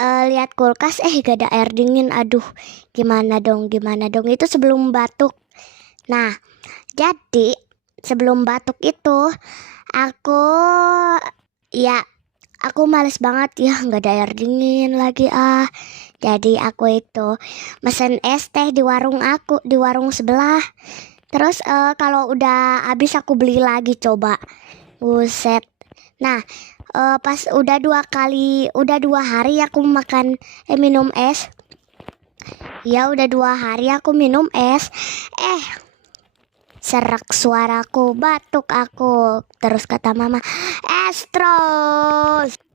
lihat kulkas, gak ada air dingin. Aduh, gimana dong, gimana dong. Itu sebelum batuk. Nah, jadi sebelum batuk itu aku ya aku males banget ya, nggak ada air dingin lagi. Jadi aku itu mesen es teh di warung di warung sebelah. Terus kalau udah habis aku beli lagi, coba. Buset. Nah, pas udah 2 hari aku minum es. Ya udah 2 hari aku minum es. Serak suaraku, batuk aku. Terus kata mama, es terus.